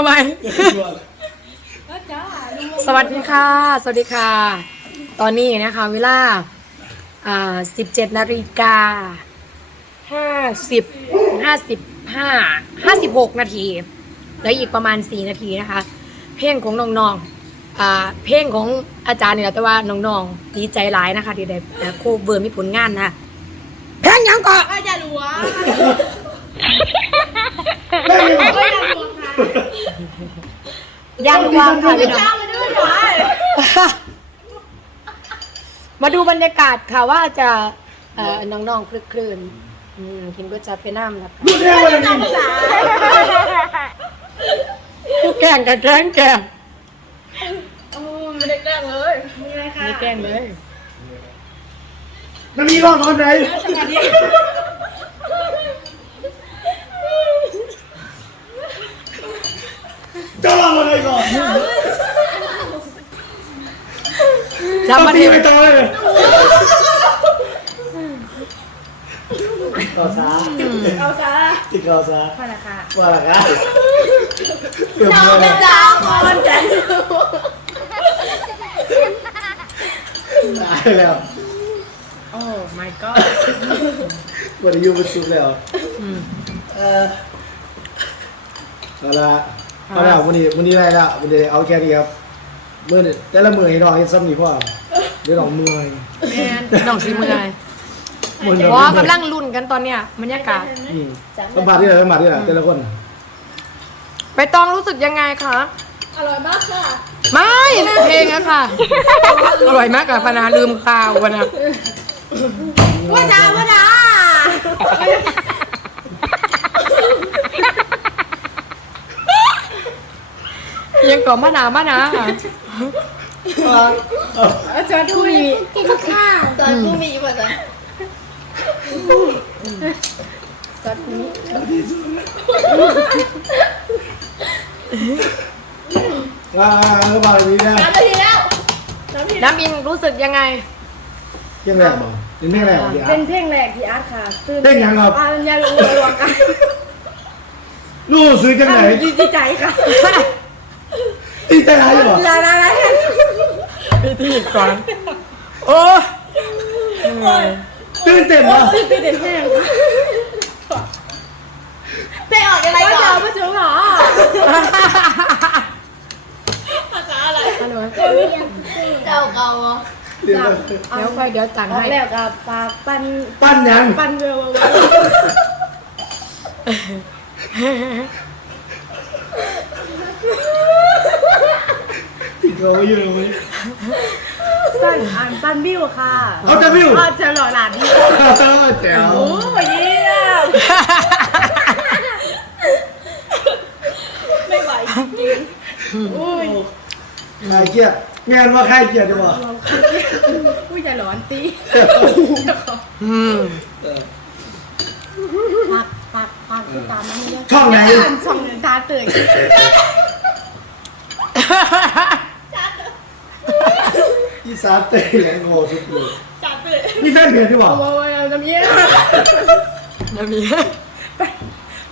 ทำไม สวัสดีค่ะ สวัสดีค่ะ ตอนนี้นะคะ เวลาอ่าสิบเจ็ดนาฬิกาห้าสิบห้าสิบห้าห้าสิบหกนาทีแล้วอีกประมาณสี่นาทีนะคะ เพลงของน้องๆอ่าเพลงของอาจารย์นี่แหละแต่ว่าน้องๆดีใจหลายนะคะที่ได้อ่าโคเบอร์มีผลงานนะเพลงหยังก่อนอาจารย์หลวง ยังวางค่ะพี่น้องเจ้าเลยด้วยเหรอมาดูบรรยากาศค่ะว่าจะเอ่อน้องๆคลึกคลื่นอืมกินก็จะไปน้ำนะคะพูดได้วันนี้ผู้แกล้งกับแกล้งแกล้งโอ้ไม่ได้แกล้งเลยมีอะไรคะไม่แกล้งเลยน้ำมีร้อนตอนไหน สวัสดี เจ้าร้อนอะไรก่อน จะมาตีที่ไปต่อเลยก่อซาเอาซะติดก่อซาพอละค่ะว่าละกันเกือบเราเลเป็นยดาวคนกันตายแล้ว โอ้ my god วันนี้ยูเป็นซุปแล้วอืมเออเอาละ เอาละวันนี้วันนี้อะไรละวันนี้เอาแค่นี้ครับเมื่อแต่ละมือให้น้องให้ซ้ำนี่พ่อเดี๋ยวน้องเมื่อยแมนน้องสีมือไงเหมือนเพราะว่ากำลังลุ้นกันตอนเนี้ยบรรยากาศอืมสัมผัสที่ไหนสัมผัสที่ไหนแต่ละคนไปตองรู้สึกยังไงคะอร่อยมากค่ะไม่เพลงอะค่ะ อร่อยมากกับปนาลืมข้าวปนะว่าดาว่า ดายังก่อมาหนาวมาหนาค่ะอาจารย์กูมีกินข้าวอาจารย์กูมีป่ะจ๊ะว้าวก็มาแบบนี้นะน้ำนาทีแล้วน้ำทีน้ำอิงรู้สึกยังไงเที่ยงแรกบ่เป็นเที่ยงแรกบ่เป็นเพลงแรกที่อาร์ตค่ะตื่นเพลงยังครับอ่าอย่าลงระวังกันรู้ซื้อจังไหนยืนที่ใจค่ะ ตีใจร้ายอยู่บ่ลาลาลาพิธีก่อนโอ้ตื่นเต้นบ่ตื่นเต้นแห้งไปออกอะไรก่อนไม่ถึงหรอภาษาอะไรฮัลโหลเจ้าเก่าเดี๋ยวเดี๋ยวไปเดี๋ยวจังออกให้แล้วกับฝากปันปั้นยังปันเรือวา ติด เราไว้อยู่เลยปันอ่านปันบิวค่ะเอาแต่วิวอ๋อจะหล่อหลานดีแจ๋วโอ้ยเยี่ยมไม่ไหวจริงอุ้ยใครเกลียดงานว่าใครเกลียดดีบ่อุ้ยจะหลอนตีอืมปักปักปักติดตามมันเยอะช่องไหนอ่านช่องตาตื่น อีสานเตยแหลงโง่สุดเลยตาตื่นมีแฟนเพจดีบ่โอ้ยน้ำเยี่ยน้ำอิง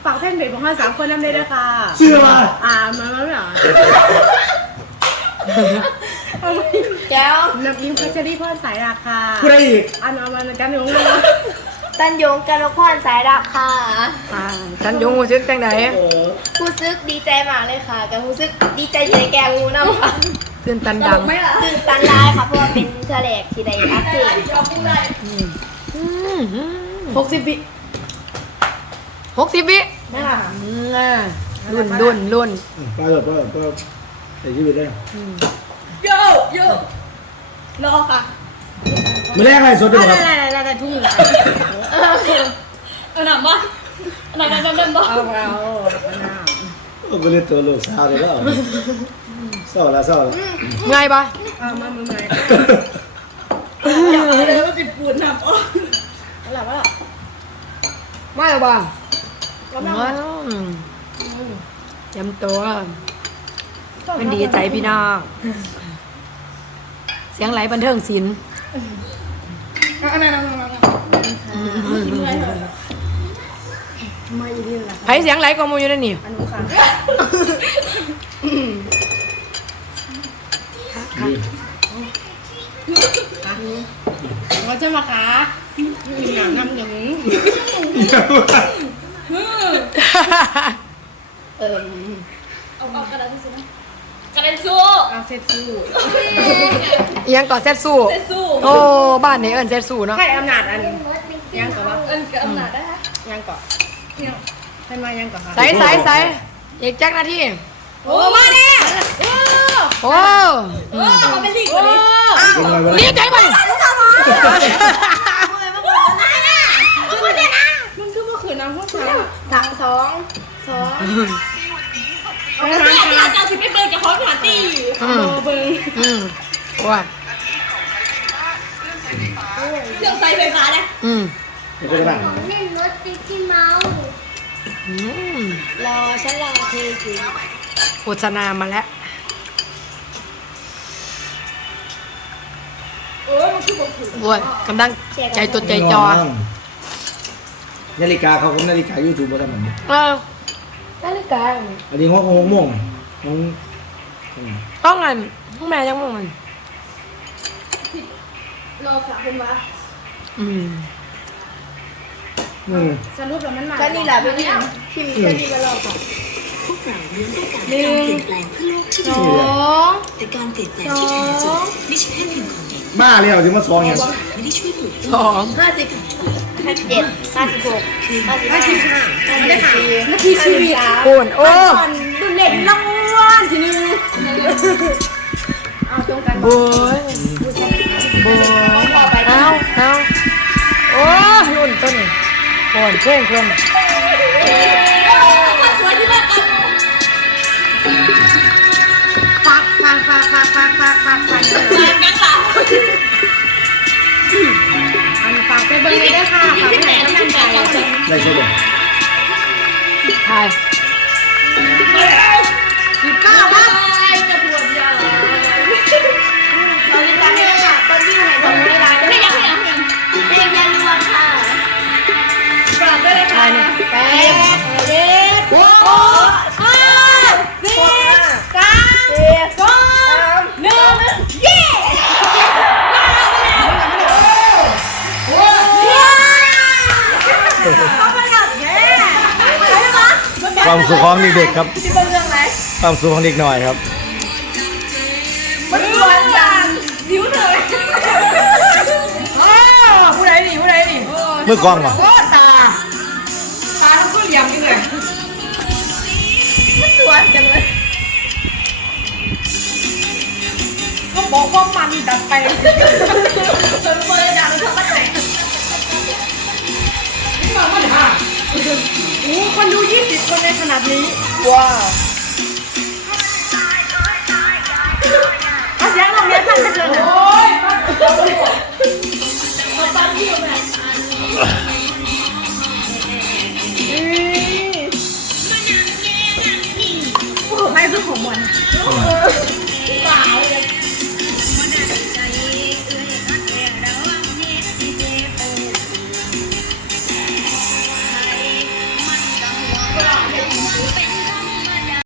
ฝากแฟนเพจของเราสามคนน้ำได้ด้วยค่ะเชื่อมาอ่ามาไม่หรอแก้วน้ำยิ้มพัชรีพรสายราคาผู้ใดอีกอันเอามากันหนูมาตันยงกันละครสายดับค่ะอ่าฉันยงหูซึกจังไหนเออรู้สึกดีใจมากเลยค่ะ กับรู้สึกดีใจที่ได้แกงูน้ำค่ะ ตื่นตันดังตื่นตันร้ายค่ะเพราะว่าเป็นเทอแรกที่ได้อัปเดตหกสิบวิหกสิบวินะคะอืมอ่ารุ่นรุ่นรุ่นไปเถอะไปเถอะไปใส่ชีวิตได้โยโยรอค่ะไม่แรกอะไรสดดีอะไรบ่ครับอะไรอะไรอะไรทุ่งเลยเอาหนักปะหนักหนักหนักหนักปะเอาเอาโอ้ไปเล่นตัวลูกสาวเลยแล้ว เศร้าละเศร้าละไงปะเอามามือไหนอยากอะไรก็ติดปูนหนักอ๋ออะไรวะไม่หรอปะก็ไม่อืมจำตัวเป็นดีใจพี่น้องเสียงไหลบันเทิงศิลป์อันนั้นอันนั้นอันนั้นกินเลยเหรอมาอีกนิดละไผเสียงไหลก็มูอยู่นั่นนี่อัน นู้นค่ะมาขาหนังน้ำอย่างนี้เอิ่มเอาเอากระดาษสู้นะกระดาษสู้เอาเซ็ตสู้เอียงก่อนเซตสู้เซ็ตสู้โอ้บ้านนี้เอิญเซตสู้เนาะให้อำนาจอันยังก่อนว่าเอินกับอำนาจได้ฮะยังก่อนให้มายังก่อนค่ะใส่ใส่ใส่อีกจักนาทีโอ้มาเนี่ยโอ้เออเอาเป็นลีกกว่านี้เป็นไงวะดีใจไป มันคือเมื่อคืนน้ำห้องน้สามสองสองำเอาเสียที่อาจารย์สิไม่เบิร์จะขอผ่านตีอืมโบเบิงอืมว่าเครื่องใส่ไฟฟ้าเนี่ยอืมเป็นกระดาษเล่นรถติ๊กกี้เมาส์รอฉันรอเทจริงโฆษณามาแล้ว บอกถูกโอ้ยกำลังใจจดใจจอนาฬิกาเขาผมนาฬิกายูทูบมาทำแบบนี้เออนาฬิกาอันนี้ห้องหกโมงห้องต้องอันห้องแม่ยังมองมันรอค่ะคุณวะอืมอืมสรุปแล้วมันมาแค่นี้แหละเป็นที่พิมพ์แค่นี้ก็รอก่อนพวกเราล้วนต้องการให้การเปลี่ยนแปลงเพื่อโลกที่ดีนี่แหละแต่การเปลี่ยนแปลงที่แท้จริงไม่ใช่แค่เพียงของ เด็กบ้าแล้วถึงมาสองอย่างไม่ได้ช่วยปลูกสองห้าสิบห้าสิบเจ็ดห้าสิบหกห้าสิบห้าห้าสิบสี่นาทีชีวิตโอนโอ้ดุเล็กรางวัลทีนึงเอาตรงกันโบยโบยเอาเอาโอ้รุ่นต้นนี่โอนเพ่งเพื่อนคนสวยที่บ้านกันฟักฟักฟักฟักฟักฟักฟักฟักยังหลัง อันฟักไปเบิ้งเลยได้ค่ะฟักไปไหนก็มั่นใจได้ใช่ไหมทายสิบเก้าครับ ความสุขของเด็กๆครับความสุขของเด็กหน่อยครับมันหวานจังผิวเถอะโอ้ผู้ใดนี่ผู้ใดนี่เมื่อกองป่ะโอ้ตาตาทั้งคู่เหลี่ยมกันเลยมันสวนกันเลยก็บอกว่ามันดัดไปจนเปิดดังทั้งประเทศมามันห่าโอ้คน ก็ไม่ขนาดนี้ ว้าวอาเสียงของเมียท่านไปเลยนะโอ้ยมาปั้นที่อยู่ไหนให้เพื่อของมันเปล่าเลย